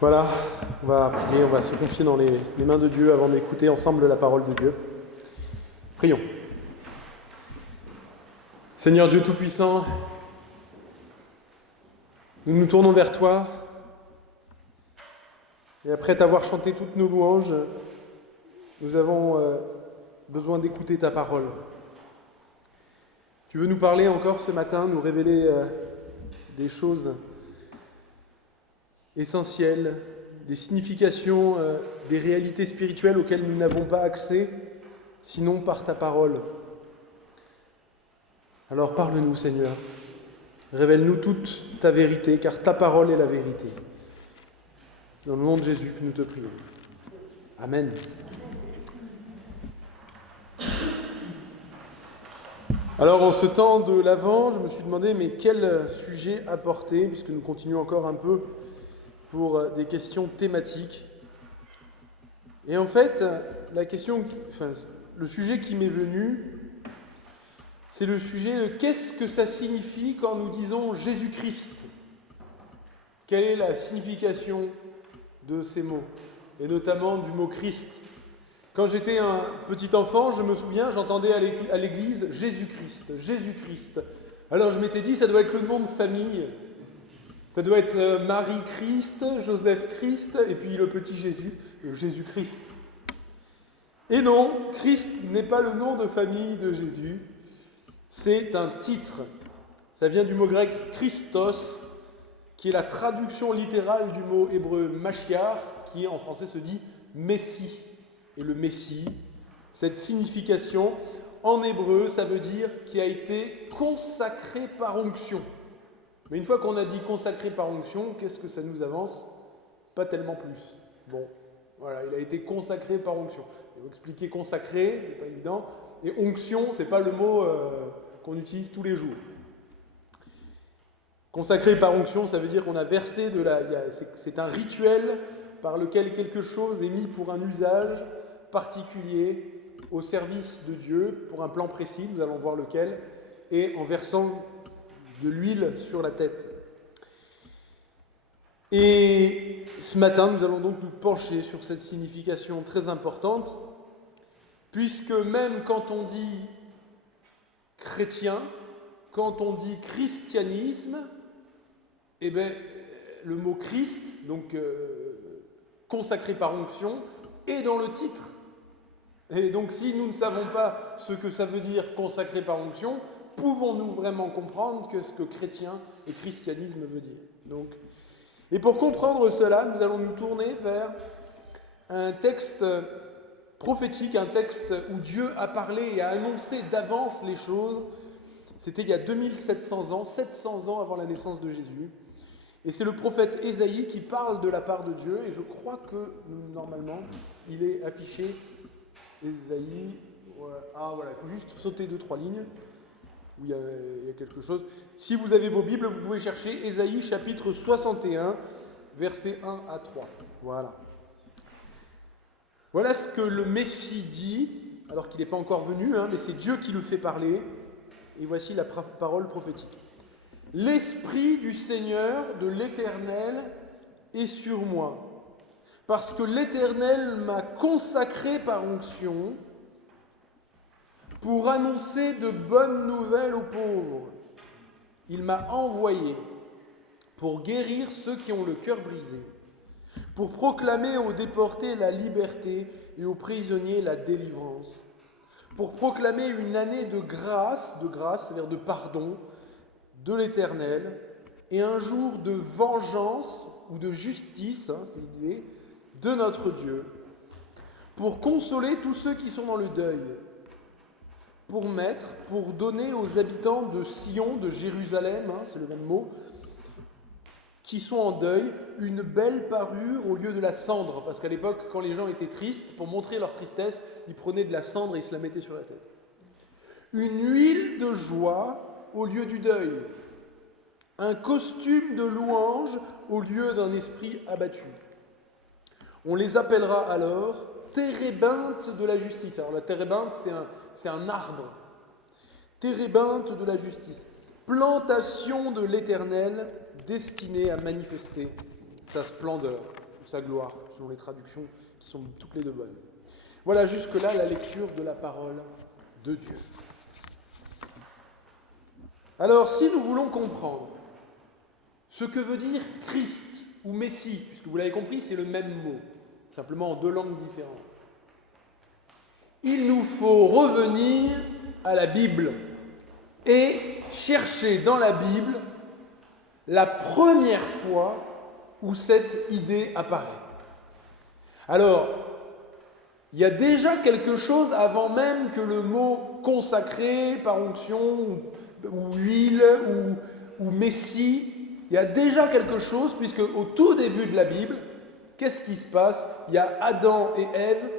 Voilà, on va prier, on va se confier dans les mains de Dieu avant d'écouter ensemble la parole de Dieu. Prions. Seigneur Dieu Tout-Puissant, nous nous tournons vers toi, et après t'avoir chanté toutes nos louanges, nous avons besoin d'écouter ta parole. Tu veux nous parler encore ce matin, nous révéler des choses essentielles, des significations, des réalités spirituelles auxquelles nous n'avons pas accès, sinon par ta parole. Alors parle-nous, Seigneur. Révèle-nous toute ta vérité, car ta parole est la vérité. C'est dans le nom de Jésus que nous te prions. Amen. Alors, en ce temps de l'Avent, je me suis demandé, mais quel sujet apporter, puisque nous continuons encore un peu pour des questions thématiques. Et en fait, le sujet qui m'est venu, c'est le sujet de qu'est-ce que ça signifie quand nous disons Jésus-Christ. Quelle est la signification de ces mots, et notamment du mot Christ. Quand j'étais un petit enfant, je me souviens, j'entendais à l'église Jésus-Christ, Jésus-Christ. Alors je m'étais dit, ça doit être le nom de famille. Ça doit être Marie-Christ, Joseph-Christ, et puis le petit Jésus, Jésus-Christ. Et non, Christ n'est pas le nom de famille de Jésus, c'est un titre. Ça vient du mot grec Christos, qui est la traduction littérale du mot hébreu Mashiach, qui en français se dit Messie. Et le Messie, cette signification, en hébreu, ça veut dire qui a été consacré par onction. Mais une fois qu'on a dit consacré par onction, qu'est-ce que ça nous avance? Pas tellement plus. Bon, voilà, il a été consacré par onction. Il faut expliquer consacré, c'est pas évident. Et onction, c'est pas le mot qu'on utilise tous les jours. Consacré par onction, ça veut dire qu'on a versé c'est un rituel par lequel quelque chose est mis pour un usage particulier au service de Dieu, pour un plan précis, nous allons voir lequel, et en versant de l'huile sur la tête. Et ce matin, nous allons donc nous pencher sur cette signification très importante, puisque même quand on dit chrétien, quand on dit christianisme, eh bien, le mot Christ, donc consacré par onction, est dans le titre. Et donc si nous ne savons pas ce que ça veut dire consacré par onction, pouvons-nous vraiment comprendre ce que chrétien et christianisme veut dire? Et pour comprendre cela, nous allons nous tourner vers un texte prophétique, un texte où Dieu a parlé et a annoncé d'avance les choses. C'était il y a 2700 ans, 700 ans avant la naissance de Jésus. Et c'est le prophète Ésaïe qui parle de la part de Dieu, et je crois que, normalement, il est affiché, Ésaïe, voilà, il faut juste sauter 2-3 lignes, où il y a quelque chose. Si vous avez vos Bibles, vous pouvez chercher Ésaïe chapitre 61, versets 1 à 3. Voilà. Voilà ce que le Messie dit, alors qu'il n'est pas encore venu, mais c'est Dieu qui le fait parler, et voici la parole prophétique. L'Esprit du Seigneur, de l'Éternel, est sur moi, parce que l'Éternel m'a consacré par onction pour annoncer de bonnes nouvelles aux pauvres. Il m'a envoyé pour guérir ceux qui ont le cœur brisé, pour proclamer aux déportés la liberté et aux prisonniers la délivrance, pour proclamer une année de grâce, c'est-à-dire de pardon, de l'Éternel, et un jour de vengeance ou de justice, c'est l'idée, de notre Dieu, pour consoler tous ceux qui sont dans le deuil, pour donner aux habitants de Sion, de Jérusalem, c'est le même mot, qui sont en deuil, une belle parure au lieu de la cendre, parce qu'à l'époque, quand les gens étaient tristes, pour montrer leur tristesse, ils prenaient de la cendre et ils se la mettaient sur la tête. Une huile de joie au lieu du deuil, un costume de louange au lieu d'un esprit abattu. On les appellera alors térébinthes de la justice. Alors la térébinthe, c'est un arbre. Térébinthe de la justice. Plantation de l'Éternel destinée à manifester sa splendeur. sa gloire, selon les traductions qui sont toutes les deux bonnes. Voilà jusque-là la lecture de la parole de Dieu. Alors, si nous voulons comprendre ce que veut dire Christ ou Messie, puisque vous l'avez compris, c'est le même mot, simplement en deux langues différentes, il nous faut revenir à la Bible et chercher dans la Bible la première fois où cette idée apparaît. Alors, il y a déjà quelque chose avant même que le mot consacré par onction ou huile ou Messie. Il y a déjà quelque chose, puisque au tout début de la Bible, qu'est-ce qui se passe? Il y a Adam et Ève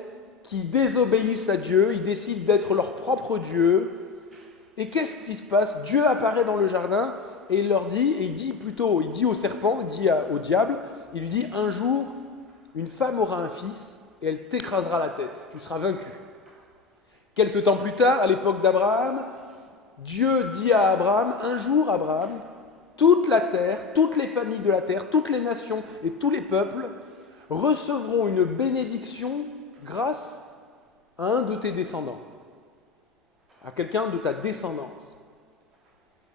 qui désobéissent à Dieu, ils décident d'être leur propre Dieu. Et qu'est-ce qui se passe? Dieu apparaît dans le jardin et il leur dit, il dit au serpent, il dit au diable, il lui dit, un jour, une femme aura un fils et elle t'écrasera la tête, tu seras vaincu. Quelque temps plus tard, à l'époque d'Abraham, Dieu dit à Abraham, un jour Abraham, toute la terre, toutes les familles de la terre, toutes les nations et tous les peuples recevront une bénédiction grâce à un de tes descendants, à quelqu'un de ta descendance.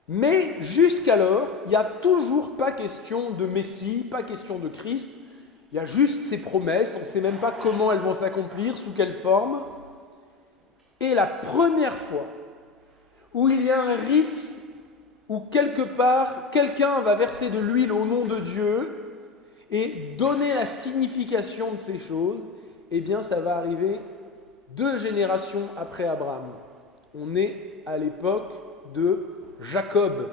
Mais jusqu'alors, il n'y a toujours pas question de Messie, pas question de Christ, il y a juste ces promesses, on ne sait même pas comment elles vont s'accomplir, sous quelle forme. Et la première fois où il y a un rite, où quelque part, quelqu'un va verser de l'huile au nom de Dieu et donner la signification de ces choses, eh bien ça va arriver 2 générations après Abraham. On est à l'époque de Jacob.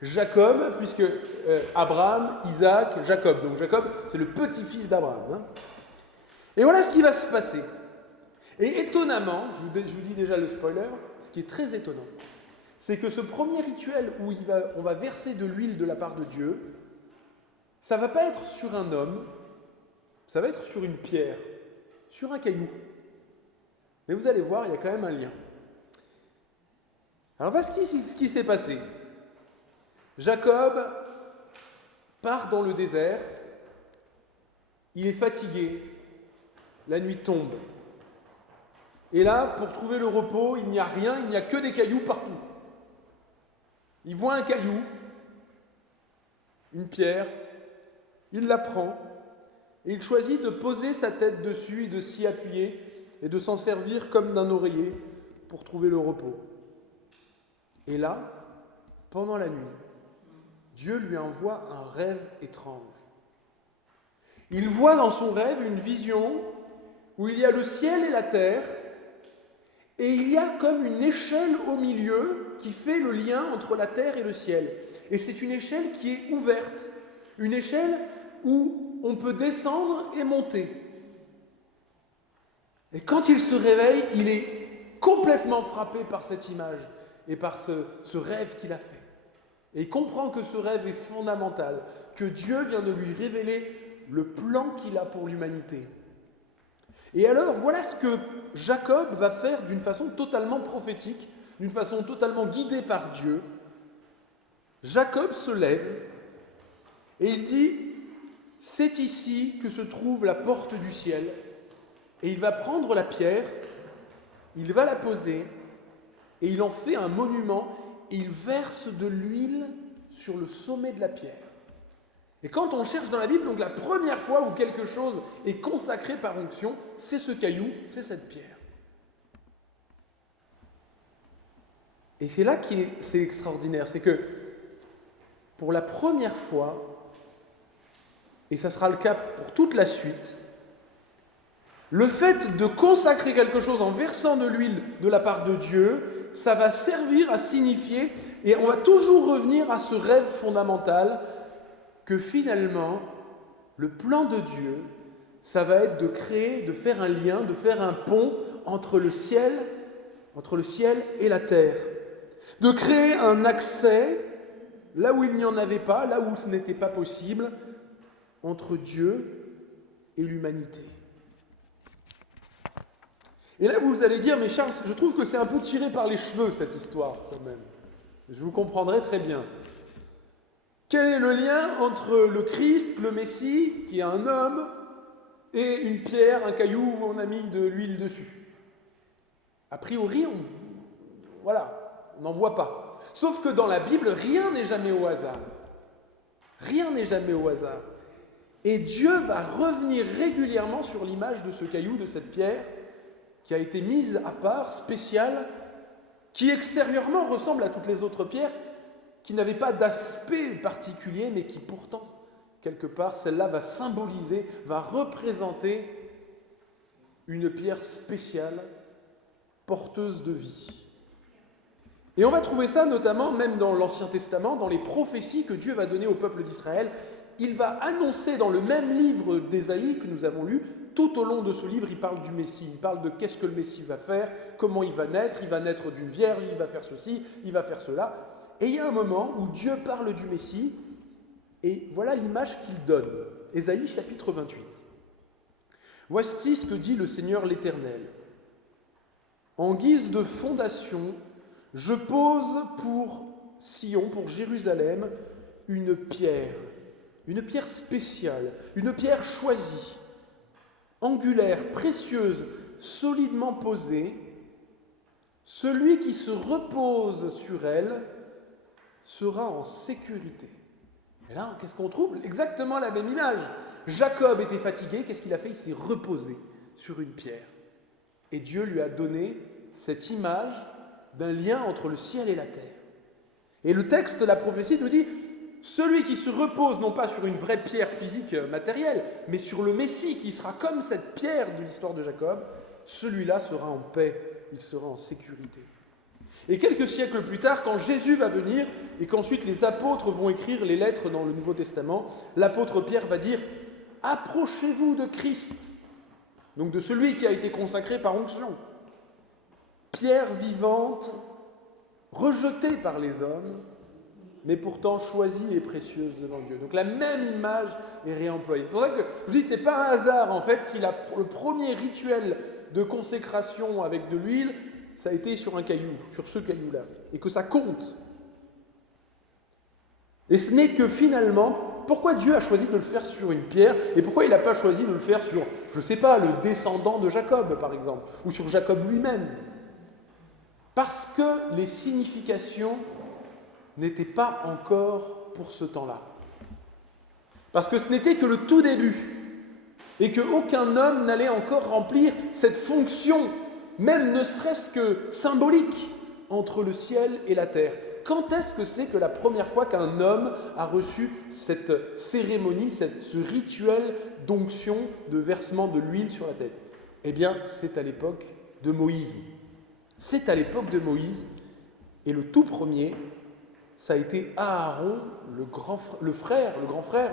Jacob, puisque Abraham, Isaac, Jacob. Donc Jacob, c'est le petit-fils d'Abraham. Et voilà ce qui va se passer. Et étonnamment, je vous dis déjà le spoiler, ce qui est très étonnant, c'est que ce premier rituel où on va verser de l'huile de la part de Dieu, ça ne va pas être sur un homme, ça va être sur une pierre, sur un caillou. Mais vous allez voir, il y a quand même un lien. Alors voici ce qui s'est passé. Jacob part dans le désert, il est fatigué, la nuit tombe. Et là, pour trouver le repos, il n'y a rien, il n'y a que des cailloux partout. Il voit un caillou, une pierre, il la prend et il choisit de poser sa tête dessus et de s'y appuyer et de s'en servir comme d'un oreiller pour trouver le repos. Et là, pendant la nuit, Dieu lui envoie un rêve étrange. Il voit dans son rêve une vision où il y a le ciel et la terre, et il y a comme une échelle au milieu qui fait le lien entre la terre et le ciel. Et c'est une échelle qui est ouverte, une échelle où on peut descendre et monter. Et quand il se réveille, il est complètement frappé par cette image et par ce rêve qu'il a fait. Et il comprend que ce rêve est fondamental, que Dieu vient de lui révéler le plan qu'il a pour l'humanité. Et alors, voilà ce que Jacob va faire d'une façon totalement prophétique, d'une façon totalement guidée par Dieu. Jacob se lève et il dit, c'est ici que se trouve la porte du ciel. Et il va prendre la pierre, il va la poser, et il en fait un monument, et il verse de l'huile sur le sommet de la pierre. Et quand on cherche dans la Bible, donc la première fois où quelque chose est consacré par onction, c'est ce caillou, c'est cette pierre. Et c'est là que c'est extraordinaire, c'est que pour la première fois, et ça sera le cas pour toute la suite, le fait de consacrer quelque chose en versant de l'huile de la part de Dieu, ça va servir à signifier, et on va toujours revenir à ce rêve fondamental, que finalement, le plan de Dieu, ça va être de créer, de faire un lien, de faire un pont entre le ciel et la terre. De créer un accès, là où il n'y en avait pas, là où ce n'était pas possible, entre Dieu et l'humanité. Et là, vous allez dire, mais Charles, je trouve que c'est un peu tiré par les cheveux, cette histoire, quand même. Je vous comprendrai très bien. Quel est le lien entre le Christ, le Messie, qui est un homme, et une pierre, un caillou où on a mis de l'huile dessus? A priori, on n'en voit pas. Sauf que dans la Bible, rien n'est jamais au hasard. Rien n'est jamais au hasard. Et Dieu va revenir régulièrement sur l'image de ce caillou, de cette pierre, qui a été mise à part, spéciale, qui extérieurement ressemble à toutes les autres pierres, qui n'avaient pas d'aspect particulier, mais qui pourtant, quelque part, celle-là va symboliser, va représenter une pierre spéciale, porteuse de vie. Et on va trouver ça notamment même dans l'Ancien Testament, dans les prophéties que Dieu va donner au peuple d'Israël. Il va annoncer dans le même livre d'Ésaïe que nous avons lu, tout au long de ce livre, il parle du Messie, il parle de qu'est-ce que le Messie va faire, comment il va naître d'une vierge, il va faire ceci, il va faire cela. Et il y a un moment où Dieu parle du Messie, et voilà l'image qu'il donne. Ésaïe chapitre 28. Voici ce que dit le Seigneur l'Éternel. En guise de fondation, je pose pour Sion, pour Jérusalem, une pierre spéciale, une pierre choisie, angulaire, précieuse, solidement posée. Celui qui se repose sur elle sera en sécurité. Et là, qu'est-ce qu'on trouve? Exactement la même image. Jacob était fatigué, qu'est-ce qu'il a fait? Il s'est reposé sur une pierre. Et Dieu lui a donné cette image d'un lien entre le ciel et la terre. Et le texte de la prophétie nous dit, celui qui se repose non pas sur une vraie pierre physique matérielle, mais sur le Messie qui sera comme cette pierre de l'histoire de Jacob, celui-là sera en paix, il sera en sécurité. Et quelques siècles plus tard, quand Jésus va venir et qu'ensuite les apôtres vont écrire les lettres dans le Nouveau Testament, l'apôtre Pierre va dire « Approchez-vous de Christ », donc de celui qui a été consacré par onction. Pierre vivante, rejetée par les hommes, mais pourtant choisie et précieuse devant Dieu. Donc la même image est réemployée. C'est pour ça que je dis que ce n'est pas un hasard, en fait, si le premier rituel de consécration avec de l'huile, ça a été sur un caillou, sur ce caillou-là, et que ça compte. Et ce n'est que finalement, pourquoi Dieu a choisi de le faire sur une pierre, et pourquoi il n'a pas choisi de le faire sur, je ne sais pas, le descendant de Jacob, par exemple, ou sur Jacob lui-même? Parce que les significations n'étaient pas encore pour ce temps-là. Parce que ce n'était que le tout début, et qu'aucun homme n'allait encore remplir cette fonction, même ne serait-ce que symbolique, entre le ciel et la terre. Quand est-ce que c'est que la première fois qu'un homme a reçu cette cérémonie, ce rituel d'onction, de versement de l'huile sur la tête? Eh bien, c'est à l'époque de Moïse. C'est à l'époque de Moïse, et le tout premier, ça a été Aaron, le grand frère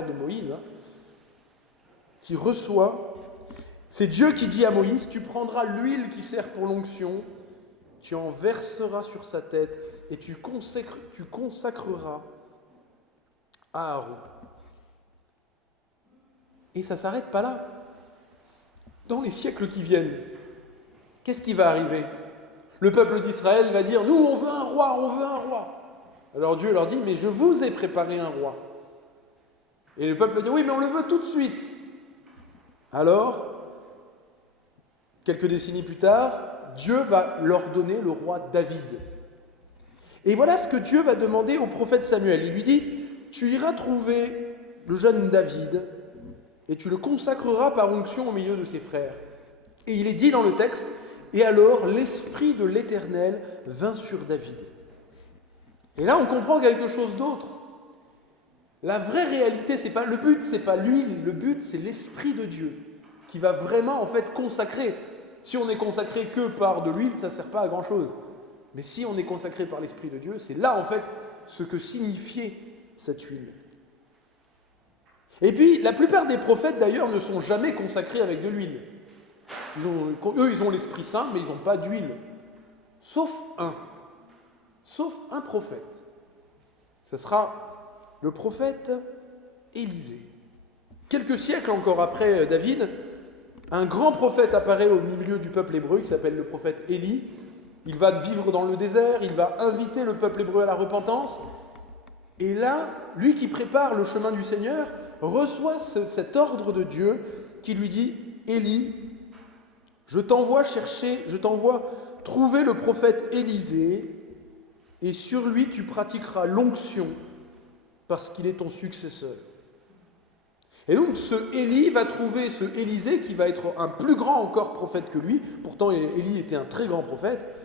de Moïse, qui reçoit. C'est Dieu qui dit à Moïse, tu prendras l'huile qui sert pour l'onction, tu en verseras sur sa tête et tu consacreras Aaron. Et ça ne s'arrête pas là. Dans les siècles qui viennent, qu'est-ce qui va arriver? Le peuple d'Israël va dire, nous on veut un roi, on veut un roi. Alors Dieu leur dit, mais je vous ai préparé un roi. Et le peuple dit, oui, mais on le veut tout de suite. Alors, quelques décennies plus tard, Dieu va leur donner le roi David. Et voilà ce que Dieu va demander au prophète Samuel. Il lui dit, tu iras trouver le jeune David et tu le consacreras par onction au milieu de ses frères. Et il est dit dans le texte, et alors l'Esprit de l'Éternel vint sur David. Et là, on comprend quelque chose d'autre. La vraie réalité, le but, c'est pas l'huile, le but, c'est l'Esprit de Dieu qui va vraiment, en fait, consacrer. Si on est consacré que par de l'huile, ça ne sert pas à grand-chose. Mais si on est consacré par l'Esprit de Dieu, c'est là, en fait, ce que signifiait cette huile. Et puis, la plupart des prophètes, d'ailleurs, ne sont jamais consacrés avec de l'huile. Ils ont l'Esprit Saint, mais ils n'ont pas d'huile. Sauf un prophète. Ce sera le prophète Élisée. Quelques siècles encore après David, un grand prophète apparaît au milieu du peuple hébreu, qui s'appelle le prophète Élie. Il va vivre dans le désert, il va inviter le peuple hébreu à la repentance. Et là, lui qui prépare le chemin du Seigneur reçoit cet ordre de Dieu qui lui dit « Élie, je t'envoie trouver le prophète Élisée, et sur lui tu pratiqueras l'onction, parce qu'il est ton successeur. » Et donc ce Élie va trouver ce Élisée qui va être un plus grand encore prophète que lui, pourtant Élie était un très grand prophète,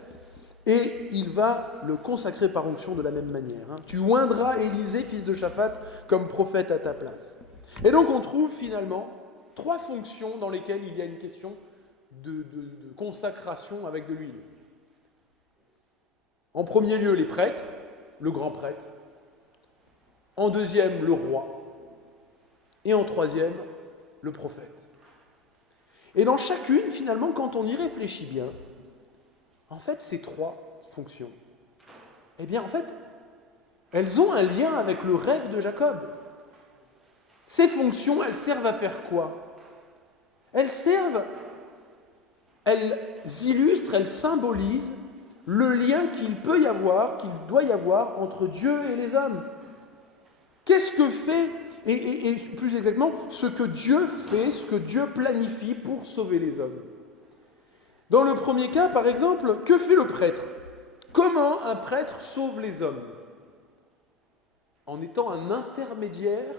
et il va le consacrer par onction de la même manière. Tu oindras Élisée, fils de Shaphat, comme prophète à ta place. Et donc on trouve finalement 3 fonctions dans lesquelles il y a une question de consacration avec de l'huile. En premier lieu, les prêtres, le grand prêtre. En deuxième, le roi. Et en troisième, le prophète. Et dans chacune, finalement, quand on y réfléchit bien, en fait, ces 3 fonctions, eh bien, en fait, elles ont un lien avec le rêve de Jacob. Ces fonctions, elles servent à faire quoi ? Elles illustrent, elles symbolisent le lien qu'il doit y avoir entre Dieu et les hommes. Qu'est-ce que fait, et plus exactement, ce que Dieu fait, ce que Dieu planifie pour sauver les hommes. Dans le premier cas, par exemple, que fait le prêtre ? Comment un prêtre sauve les hommes ? En étant un intermédiaire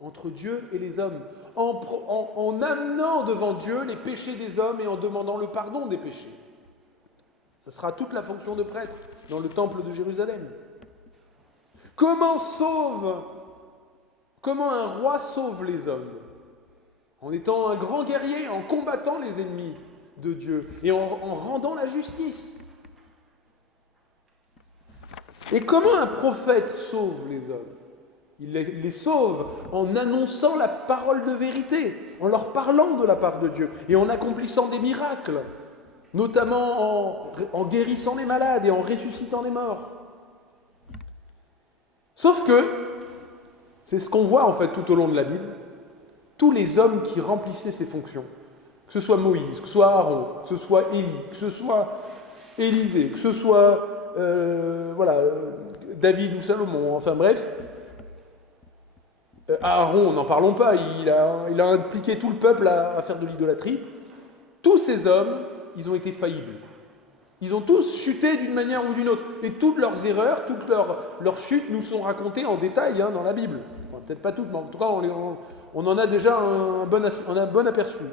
entre Dieu et les hommes, en amenant devant Dieu les péchés des hommes et en demandant le pardon des péchés. Ce sera toute la fonction de prêtre dans le temple de Jérusalem. Comment un roi sauve les hommes ? En étant un grand guerrier, en combattant les ennemis de Dieu et en rendant la justice. Et comment un prophète sauve les hommes ? Il les sauve en annonçant la parole de vérité, en leur parlant de la part de Dieu et en accomplissant des miracles, notamment en guérissant les malades et en ressuscitant les morts. Sauf que, c'est ce qu'on voit en fait tout au long de la Bible, tous les hommes qui remplissaient ces fonctions, que ce soit Moïse, que ce soit Aaron, que ce soit Élie, que ce soit Élisée, que ce soit David ou Salomon, enfin bref, Aaron, n'en parlons pas, il a impliqué tout le peuple à faire de l'idolâtrie. Tous ces hommes, ils ont été faillibles. Ils ont tous chuté d'une manière ou d'une autre. Et toutes leurs erreurs, toutes leurs chutes nous sont racontées en détail dans la Bible. Bon, peut-être pas toutes, mais en tout cas, on en a déjà un bon aperçu.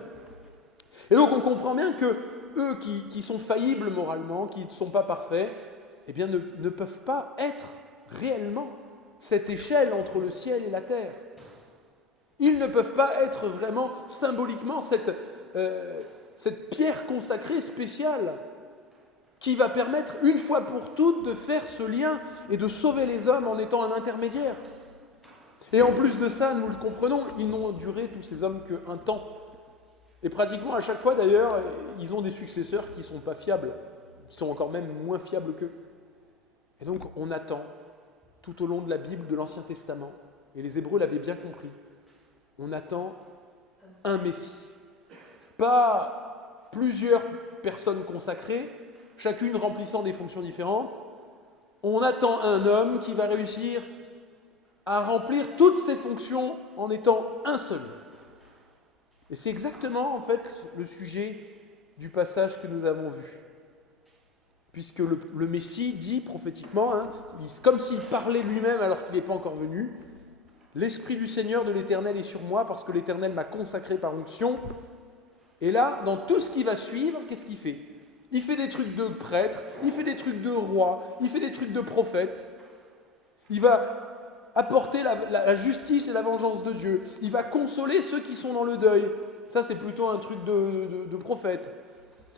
Et donc, on comprend bien que eux qui sont faillibles moralement, qui ne sont pas parfaits, eh bien, ne peuvent pas être réellement cette échelle entre le ciel et la terre. Ils ne peuvent pas être vraiment symboliquement cette pierre consacrée spéciale qui va permettre une fois pour toutes de faire ce lien et de sauver les hommes en étant un intermédiaire. Et en plus de ça, nous le comprenons, ils n'ont duré tous ces hommes qu'un temps. Et pratiquement à chaque fois d'ailleurs, ils ont des successeurs qui ne sont pas fiables, qui sont encore même moins fiables qu'eux. Et donc on attend tout au long de la Bible, de l'Ancien Testament, et les Hébreux l'avaient bien compris, on attend un Messie. Pas plusieurs personnes consacrées, chacune remplissant des fonctions différentes. On attend un homme qui va réussir à remplir toutes ces fonctions en étant un seul. Et c'est exactement en fait le sujet du passage que nous avons vu. Puisque le Messie dit prophétiquement, comme s'il parlait lui-même alors qu'il n'est pas encore venu, « L'Esprit du Seigneur de l'Éternel est sur moi parce que l'Éternel m'a consacré par onction. » Et là, dans tout ce qui va suivre, qu'est-ce qu'il fait ? Il fait des trucs de prêtre, il fait des trucs de roi, il fait des trucs de prophète. Il va apporter la justice et la vengeance de Dieu. Il va consoler ceux qui sont dans le deuil. Ça, c'est plutôt un truc de prophète.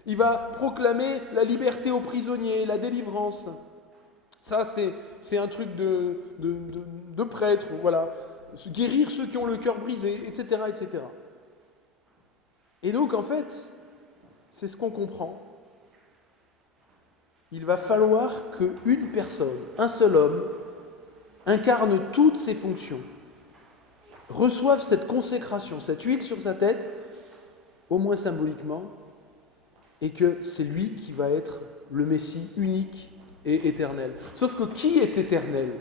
Il va proclamer la liberté aux prisonniers, la délivrance. Ça, c'est un truc de prêtre, voilà. Guérir ceux qui ont le cœur brisé, etc., etc. Et donc, en fait, c'est ce qu'on comprend. Il va falloir qu'une personne, un seul homme, incarne toutes ces fonctions, reçoive cette consécration, cette huile sur sa tête, au moins symboliquement, et que c'est lui qui va être le Messie unique et éternel. Sauf que qui est éternel ?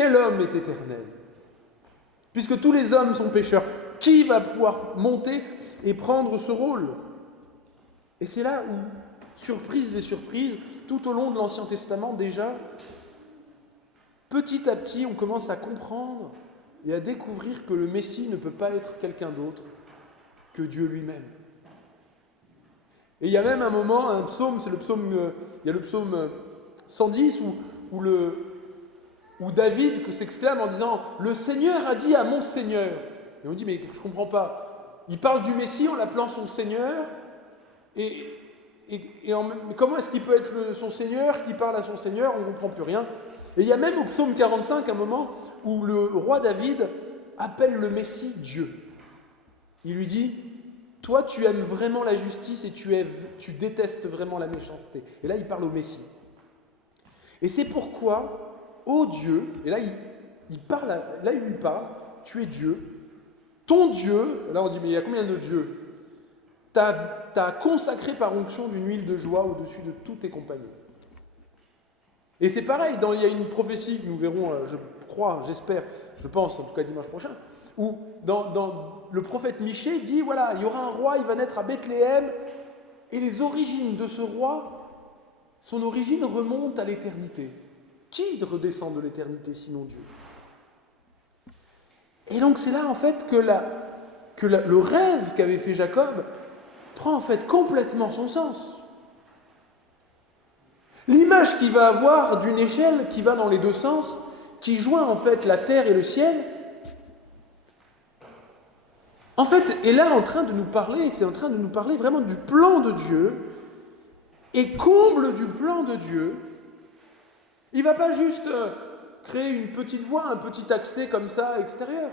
quel homme est éternel? Puisque tous les hommes sont pécheurs, qui va pouvoir monter et prendre ce rôle? Et c'est là où, surprise et surprise, tout au long de l'Ancien Testament déjà, petit à petit, on commence à comprendre et à découvrir que le Messie ne peut pas être quelqu'un d'autre que Dieu lui-même. Et il y a même un moment, un psaume, c'est le psaume, il y a le psaume 110 où David s'exclame en disant « Le Seigneur a dit à mon Seigneur ». Et on dit « Mais je ne comprends pas. Il parle du Messie en l'appelant son Seigneur. Et comment est-ce qu'il peut être son Seigneur qui parle à son Seigneur? On ne comprend plus rien. Et il y a même au psaume 45 un moment où le roi David appelle le Messie Dieu. Il lui dit « Toi, tu aimes vraiment la justice et tu détestes vraiment la méchanceté. » Et là, il parle au Messie. Et c'est pourquoi, ô Dieu, et là, il lui parle, tu es Dieu, ton Dieu, là on dit, mais il y a combien de dieux? T'as consacré par onction d'une huile de joie au-dessus de tous tes compagnons. Et c'est pareil, il y a une prophétie que nous verrons, je crois, j'espère, je pense, en tout cas dimanche prochain, où dans le prophète Michée dit, voilà, il y aura un roi, il va naître à Bethléem, et les origines de ce roi, son origine remonte à l'éternité. Qui redescend de l'éternité sinon Dieu? Et donc c'est là en fait que le rêve qu'avait fait Jacob prend en fait complètement son sens. L'image qu'il va avoir d'une échelle qui va dans les deux sens, qui joint en fait la terre et le ciel, en fait est là en train de nous parler, c'est en train de nous parler vraiment du plan de Dieu. Et comble du plan de Dieu, il ne va pas juste créer une petite voie, un petit accès comme ça extérieur.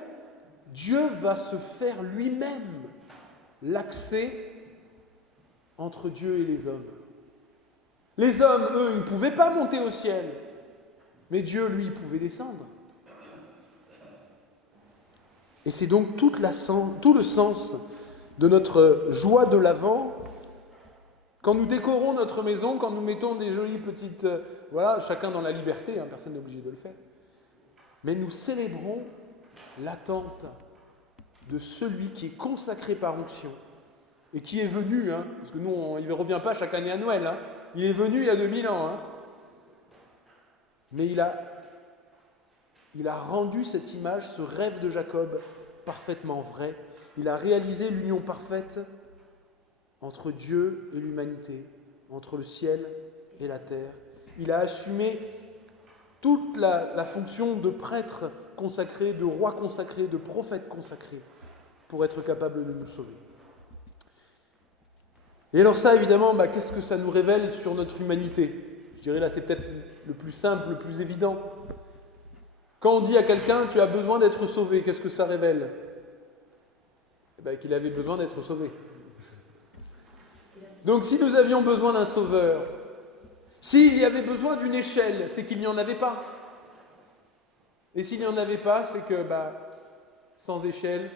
Dieu va se faire lui-même l'accès entre Dieu et les hommes. Les hommes, eux, ils ne pouvaient pas monter au ciel, mais Dieu, lui, pouvait descendre. Et c'est donc tout le sens de notre joie de l'Avent. Quand nous décorons notre maison, quand nous mettons des jolies petites... voilà, chacun dans la liberté, personne n'est obligé de le faire. Mais nous célébrons l'attente de celui qui est consacré par onction et qui est venu, parce que nous, il ne revient pas chaque année à Noël, il est venu il y a 2000 ans. Mais il a rendu cette image, ce rêve de Jacob, parfaitement vrai. Il a réalisé l'union parfaite entre Dieu et l'humanité, entre le ciel et la terre. Il a assumé toute la fonction de prêtre consacré, de roi consacré, de prophète consacré, pour être capable de nous sauver. Et alors ça, évidemment, qu'est-ce que ça nous révèle sur notre humanité? Je dirais là, c'est peut-être le plus simple, le plus évident. Quand on dit à quelqu'un « tu as besoin d'être sauvé », qu'est-ce que ça révèle? Qu'il avait besoin d'être sauvé. Donc si nous avions besoin d'un sauveur, s'il y avait besoin d'une échelle, c'est qu'il n'y en avait pas. Et s'il n'y en avait pas, c'est que sans échelle,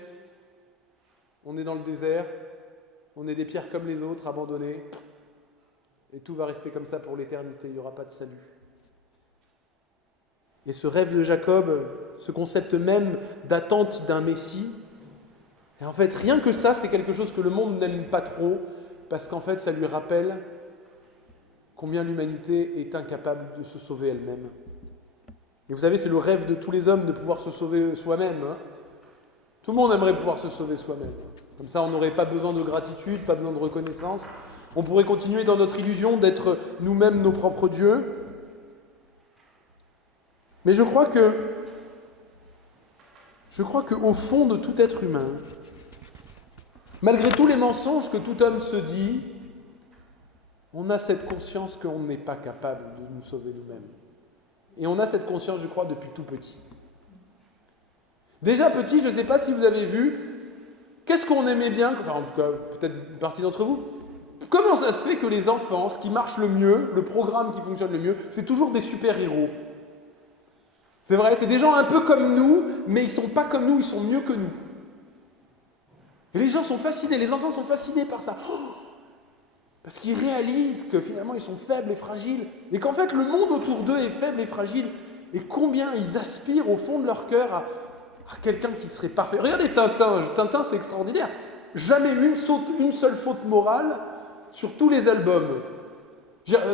on est dans le désert, on est des pierres comme les autres, abandonnées, et tout va rester comme ça pour l'éternité, il n'y aura pas de salut. Et ce rêve de Jacob, ce concept même d'attente d'un Messie, et en fait rien que ça, c'est quelque chose que le monde n'aime pas trop, parce qu'en fait, ça lui rappelle combien l'humanité est incapable de se sauver elle-même. Et vous savez, c'est le rêve de tous les hommes de pouvoir se sauver soi-même. Tout le monde aimerait pouvoir se sauver soi-même. Comme ça, on n'aurait pas besoin de gratitude, pas besoin de reconnaissance. On pourrait continuer dans notre illusion d'être nous-mêmes nos propres dieux. Mais je crois qu'au fond de tout être humain, malgré tous les mensonges que tout homme se dit, on a cette conscience qu'on n'est pas capable de nous sauver nous-mêmes. Et on a cette conscience, je crois, depuis tout petit. Déjà petit, je ne sais pas si vous avez vu, qu'est-ce qu'on aimait bien, enfin en tout cas, peut-être une partie d'entre vous, comment ça se fait que les enfants, ce qui marche le mieux, le programme qui fonctionne le mieux, c'est toujours des super-héros? C'est vrai, c'est des gens un peu comme nous, mais ils ne sont pas comme nous, ils sont mieux que nous. Et les gens sont fascinés, les enfants sont fascinés par ça. Parce qu'ils réalisent que finalement ils sont faibles et fragiles, et qu'en fait le monde autour d'eux est faible et fragile, et combien ils aspirent au fond de leur cœur à quelqu'un qui serait parfait. Regardez Tintin, Tintin c'est extraordinaire. Jamais une seule faute morale sur tous les albums.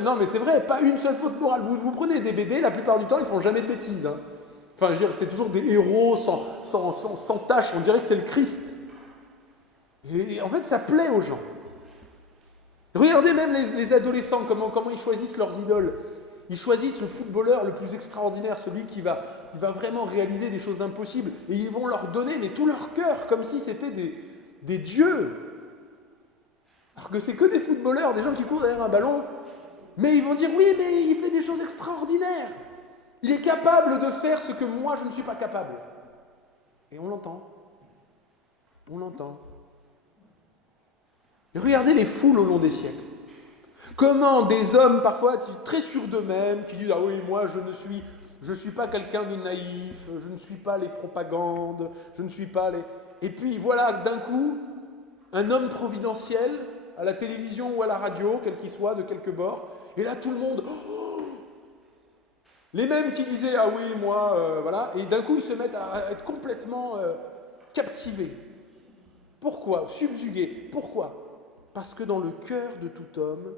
Non mais c'est vrai, pas une seule faute morale. Vous prenez des BD, la plupart du temps ils font jamais de bêtises. Hein. Enfin, je veux dire, c'est toujours des héros sans tâche, on dirait que c'est le Christ. Et en fait, ça plaît aux gens. Regardez même les adolescents, comment ils choisissent leurs idoles. Ils choisissent le footballeur le plus extraordinaire, celui qui va vraiment réaliser des choses impossibles. Et ils vont leur donner mais tout leur cœur, comme si c'était des dieux. Alors que c'est que des footballeurs, des gens qui courent derrière un ballon. Mais ils vont dire, oui, mais il fait des choses extraordinaires. Il est capable de faire ce que moi, je ne suis pas capable. Et on l'entend. On l'entend. Et regardez les foules au long des siècles. Comment des hommes, parfois, très sûrs d'eux-mêmes, qui disent « Ah oui, moi, je ne suis pas quelqu'un de naïf, je ne suis pas les propagandes, je ne suis pas les... » Et puis, voilà, d'un coup, un homme providentiel, à la télévision ou à la radio, quel qu'il soit, de quelque bord, et là, tout le monde... Oh, les mêmes qui disaient « Ah oui, moi, voilà », et d'un coup, ils se mettent à être complètement captivés. Pourquoi ? Subjugués. Pourquoi ? Parce que dans le cœur de tout homme,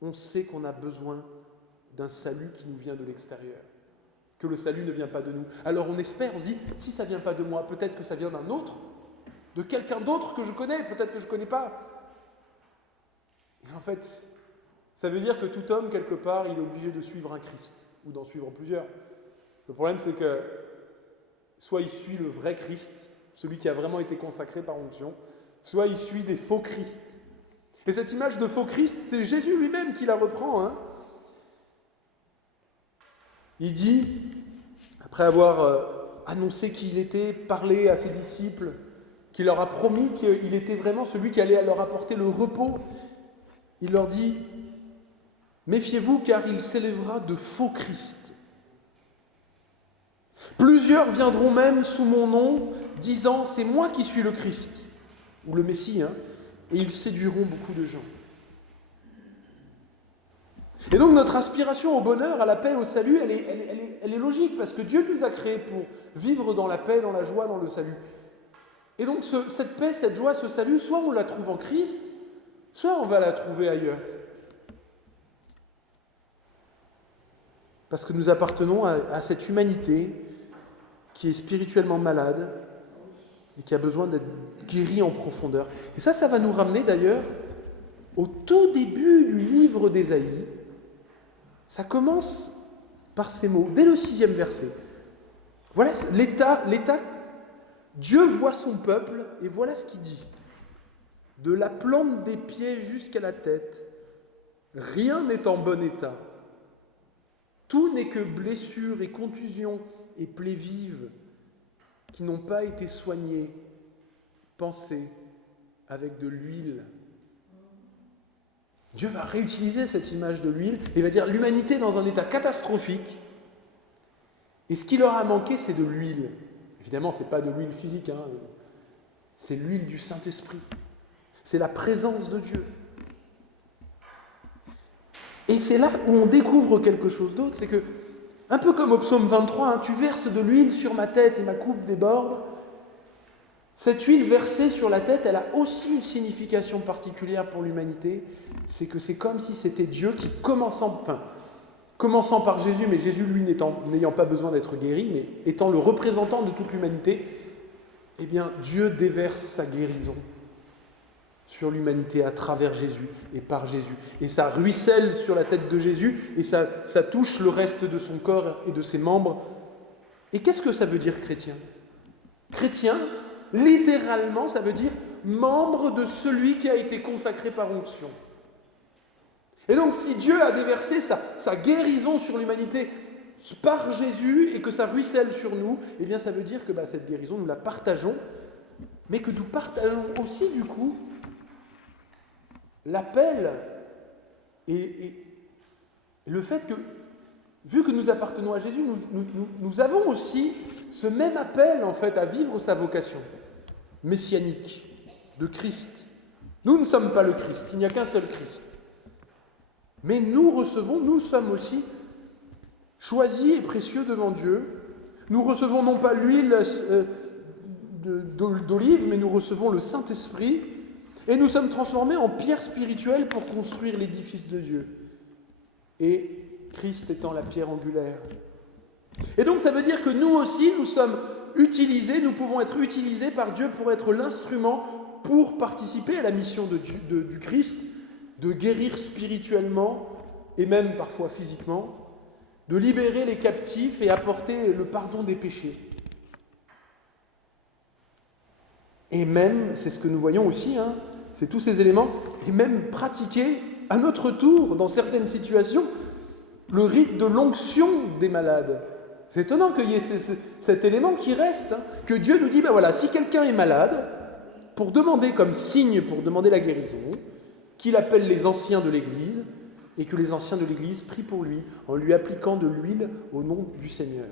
on sait qu'on a besoin d'un salut qui nous vient de l'extérieur, que le salut ne vient pas de nous. Alors on espère, on se dit, si ça ne vient pas de moi, peut-être que ça vient d'un autre, de quelqu'un d'autre que je connais, peut-être que je ne connais pas. Et en fait, ça veut dire que tout homme, quelque part, il est obligé de suivre un Christ, ou d'en suivre plusieurs. Le problème, c'est que soit il suit le vrai Christ, celui qui a vraiment été consacré par onction, soit il suit des faux Christ. Et cette image de faux Christ, c'est Jésus lui-même qui la reprend. Hein. Il dit, après avoir annoncé qui il était, parlé à ses disciples, qu'il leur a promis qu'il était vraiment celui qui allait leur apporter le repos, il leur dit, « Méfiez-vous car il s'élèvera de faux Christ. Plusieurs viendront même sous mon nom, disant, c'est moi qui suis le Christ, ou le Messie, hein. Et ils séduiront beaucoup de gens. » Et donc notre aspiration au bonheur, à la paix, au salut, elle est logique, parce que Dieu nous a créés pour vivre dans la paix, dans la joie, dans le salut. Et donc cette paix, cette joie, ce salut, soit on la trouve en Christ, soit on va la trouver ailleurs. Parce que nous appartenons à cette humanité qui est spirituellement malade, et qui a besoin d'être guéri en profondeur. Et ça va nous ramener d'ailleurs au tout début du livre d'Ésaïe. Ça commence par ces mots, dès le 6e verset. Voilà l'état, Dieu voit son peuple, et voilà ce qu'il dit. De la plante des pieds jusqu'à la tête, rien n'est en bon état. Tout n'est que blessures et contusions et plaies vives, qui n'ont pas été soignés, pensés avec de l'huile. Dieu va réutiliser cette image de l'huile et va dire l'humanité est dans un état catastrophique et ce qui leur a manqué c'est de l'huile. Évidemment, ce n'est pas de l'huile physique, hein. C'est l'huile du Saint-Esprit. C'est la présence de Dieu. Et c'est là où on découvre quelque chose d'autre, c'est que un peu comme au psaume 23, hein, tu verses de l'huile sur ma tête et ma coupe déborde. Cette huile versée sur la tête, elle a aussi une signification particulière pour l'humanité. C'est que c'est comme si c'était Dieu qui, commençant par Jésus, mais Jésus, lui, n'ayant pas besoin d'être guéri, mais étant le représentant de toute l'humanité, eh bien, Dieu déverse sa guérison sur l'humanité à travers Jésus et par Jésus. Et ça ruisselle sur la tête de Jésus et ça touche le reste de son corps et de ses membres. Et qu'est-ce que ça veut dire chrétien ? Chrétien, littéralement, ça veut dire membre de celui qui a été consacré par onction. Et donc si Dieu a déversé sa guérison sur l'humanité par Jésus et que ça ruisselle sur nous, eh bien ça veut dire que cette guérison, nous la partageons, mais que nous partageons aussi du coup l'appel et le fait que, vu que nous appartenons à Jésus, nous avons aussi ce même appel en fait à vivre sa vocation messianique de Christ. Nous ne sommes pas le Christ, il n'y a qu'un seul Christ. Mais nous sommes aussi choisi et précieux devant Dieu. Nous recevons non pas l'huile d'olive, mais nous recevons le Saint-Esprit, et nous sommes transformés en pierre spirituelle pour construire l'édifice de Dieu. Et Christ étant la pierre angulaire. Et donc ça veut dire que nous aussi, nous sommes utilisés, nous pouvons être utilisés par Dieu pour être l'instrument pour participer à la mission du Christ, de guérir spirituellement et même parfois physiquement, de libérer les captifs et apporter le pardon des péchés. Et même, c'est ce que nous voyons aussi, c'est tous ces éléments, et même pratiquer à notre tour, dans certaines situations, le rite de l'onction des malades. C'est étonnant qu'il y ait cet élément qui reste, que Dieu nous dit, voilà, si quelqu'un est malade, pour demander comme signe, pour demander la guérison, qu'il appelle les anciens de l'Église, et que les anciens de l'Église prient pour lui, en lui appliquant de l'huile au nom du Seigneur.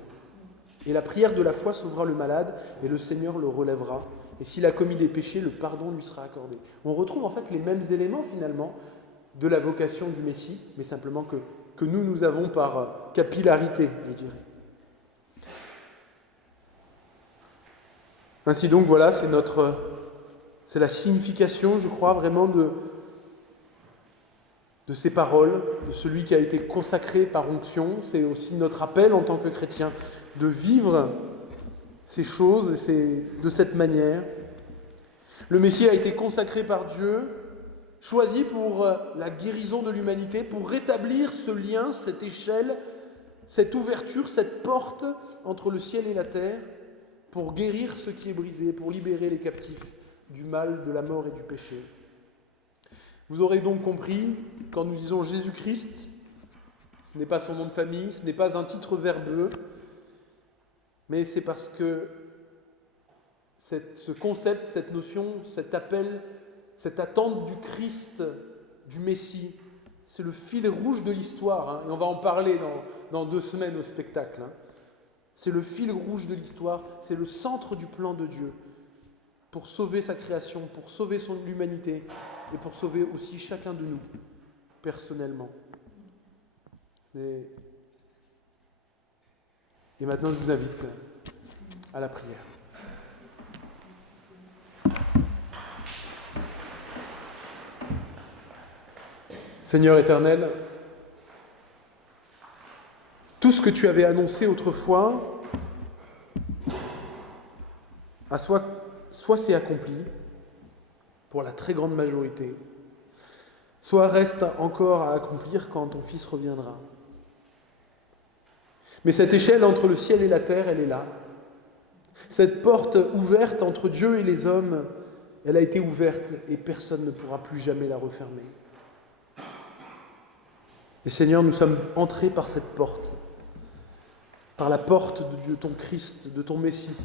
Et la prière de la foi sauvera le malade, et le Seigneur le relèvera. Et s'il a commis des péchés, le pardon lui sera accordé. On retrouve en fait les mêmes éléments finalement de la vocation du Messie, mais simplement que nous avons par capillarité, je dirais. Ainsi donc, voilà, c'est la signification, je crois, vraiment de ces paroles, de celui qui a été consacré par onction. C'est aussi notre appel en tant que chrétien de vivre ces choses et de cette manière. Le Messie a été consacré par Dieu, choisi pour la guérison de l'humanité, pour rétablir ce lien, cette échelle, cette ouverture, cette porte entre le ciel et la terre, pour guérir ce qui est brisé, pour libérer les captifs du mal, de la mort et du péché. Vous aurez donc compris, quand nous disons Jésus-Christ, ce n'est pas son nom de famille, ce n'est pas un titre verbeux, mais c'est parce que ce concept, cette notion, cet appel, cette attente du Christ, du Messie, c'est le fil rouge de l'histoire, et on va en parler dans 2 semaines au spectacle. C'est le fil rouge de l'histoire, c'est le centre du plan de Dieu pour sauver sa création, pour sauver l'humanité et pour sauver aussi chacun de nous, personnellement. Et maintenant, je vous invite à la prière. Seigneur éternel, tout ce que tu avais annoncé autrefois, soit c'est accompli, pour la très grande majorité, soit reste encore à accomplir quand ton Fils reviendra. Mais cette échelle entre le ciel et la terre, elle est là. Cette porte ouverte entre Dieu et les hommes, elle a été ouverte et personne ne pourra plus jamais la refermer. Et Seigneur, nous sommes entrés par cette porte, par la porte de Dieu, ton Christ, de ton Messie,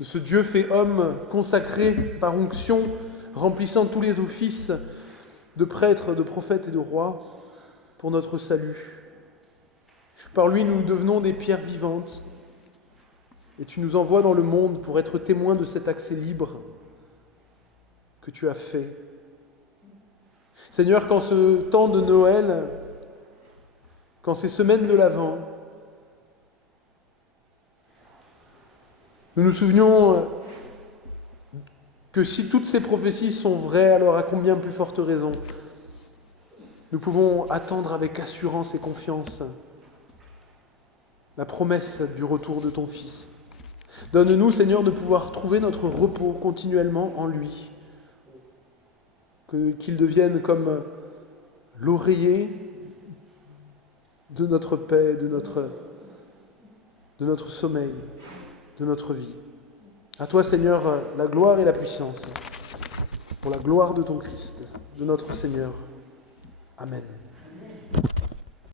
de ce Dieu fait homme, consacré par onction, remplissant tous les offices de prêtre, de prophète et de roi pour notre salut. Par lui, nous devenons des pierres vivantes et tu nous envoies dans le monde pour être témoins de cet accès libre que tu as fait. Seigneur, quand ce temps de Noël, quand ces semaines de l'Avent, nous nous souvenions que si toutes ces prophéties sont vraies, alors à combien plus forte raison nous pouvons attendre avec assurance et confiance la promesse du retour de ton Fils. Donne-nous, Seigneur, de pouvoir trouver notre repos continuellement en lui, qu'il devienne comme l'oreiller de notre paix, de notre sommeil, de notre vie. À toi, Seigneur, la gloire et la puissance, pour la gloire de ton Christ, de notre Seigneur. Amen.